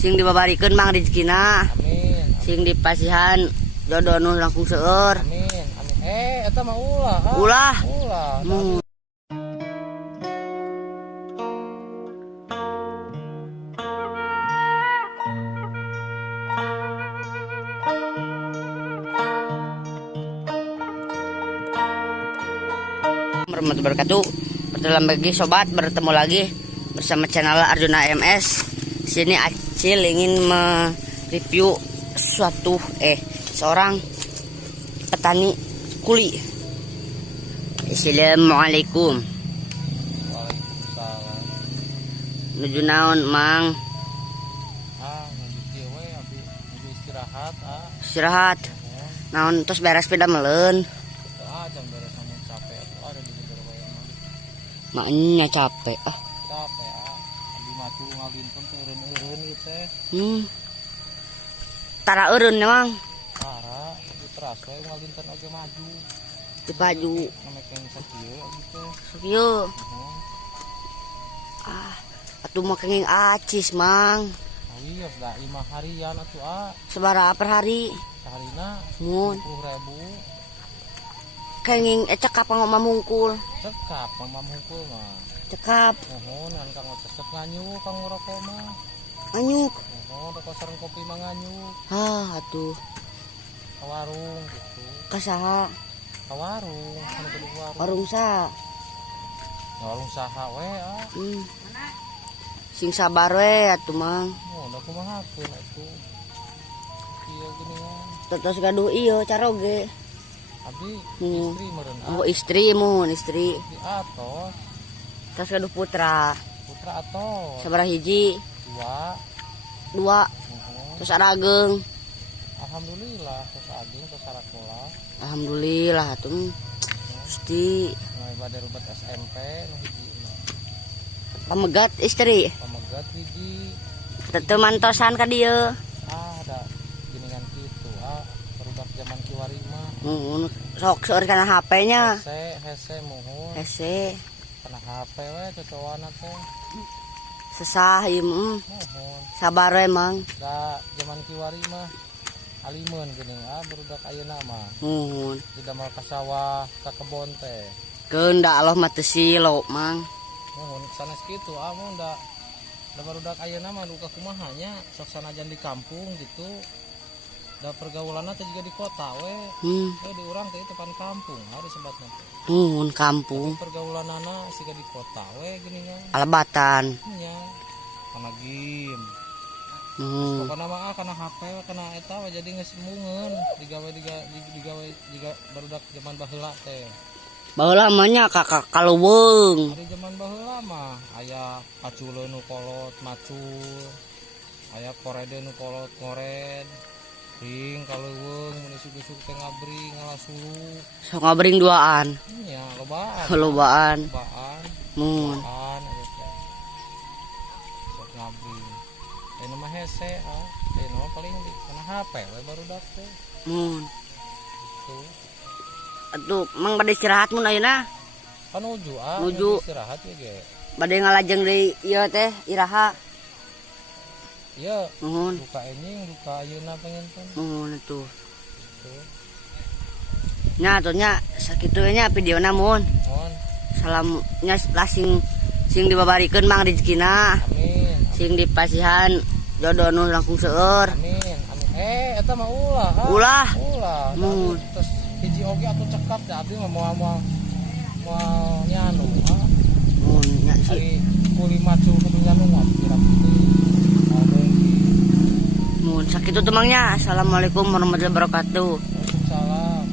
sing dibabarikeun mang rezekina. Amin. Sing dipasihan jodoh nu langkung seueur. Amin. Amin. Eta mah ulah. Ulah. Ulah. Warahmatullahi wabarakatuh. Bertemu lagi sobat, bertemu lagi bersama channel Arjuna MS. Sini Acil ingin mereview seorang petani kuli. Assalamualaikum. Waalaikumsalam. Nuju naon mang? Nuju kieu we abi istirahat Istirahat. Naon tos beres sepeda meuleun. Jam beres namun capek ada di dieu we mah. Maknya capek. Capek abi matu ngalinten teh eureun ieu teh. Tara eureun mang. Tara diteras we ngalinten aja maju. Dipaju. Namekeng sakieu abi teh. Sakieu. Atuh mah kenging acis mang. Iya sudah 5 harian atuh Sabaraha per hari? Saharina Mun 10.000. Kenging cekap mamungkul. Cekap mamungkul mah. Cekap. Ngan kang cecep nganyuk kang ngerokok mah. Anyuk. Da sareng kopi mah nganyuk. Atuh. Ka warung gitu. Ka saha? Ka warung, anu kudu warung. Warung saha? Warung saha we Sing sabar we atuh mang. Da kumahakeun atuh. Ieu geuningan. Tetos gaduh ieu caroge. Abi Istri meureun. Istri mun istri. Di atos. Tos gaduh putra. Putra atos. Sabaraha hiji? 2. 2. Terus arageung. Alhamdulillah tos ageng tos sarakola. Alhamdulillah atuh. Gusti Bade rubat SMP nu hiji mah. pamegat istri. Pamegat hiji. Teu mantosan ka dieu. Da geuningan kitu barudak zaman kiwari mah. Sok seueur kana HP-nya. Hese muhun. Hese. Kana HP we cocowana teh. Sesah ieu Muhun. sabar we mang. Da zaman kiwari mah alimeun geuning barudak ayeuna mah. Muhun. Didamel ka sawah, ka kebon teh. Keunda Allah mah teu silo mang. Muhun sanes kitu mun da barudak ayeuna mah duka kumaha nya sok sanajan di kampung gitu. Da pergaulanna teh juga di kota we. Di urang teh depan kampung disebutna. Muhun kampung. Pergaulanana siga di kota we geuningan. Alabatan. Nya. Kana game. Pokona mah kana HP kana eta we jadi geus mungeun digawe barudak zaman baheula teh. Baheula mah nya kaluweung. Ari zaman baheula mah aya paculeun nu kolot macul. Aya korede nu kolot ngored. Ring kaluweung mun isuk-isuk teh ngabring ngalasulu. Sok ngabring duaan. Nya lobaan. Lobaan. Mun. Sok ngabring. Ini mah hese ini mah paling di kana HP we barudak teh. Mun. Tuh. Atuh mang bade istirahat mun ayeuna. Kan nuju istirahat ya ge. Bade ngalajeng deui ieu teh iraha. Ieu. Nuhun. Duka enjing duka ayeuna panginten. Nuhun atuh. Tuh. Nya atuh nya sakitu nya videona mun. Mohon. Salamnya lasing sing dibabarikeun mang rezekina. Amin. Sing dipasihan jodoh nu langkung seueur. Amin. Eta mah ulah. Ulah. Mun. Terus hiji oge atuh cekap da abdi mah moal nyanu. Mun nya si. Ari kuli macu kudu nyanu mah kira kitu. Mun sakitu teu mangnya. Assalamualaikum warahmatullahi wabarakatuh. Waalaikumsalam.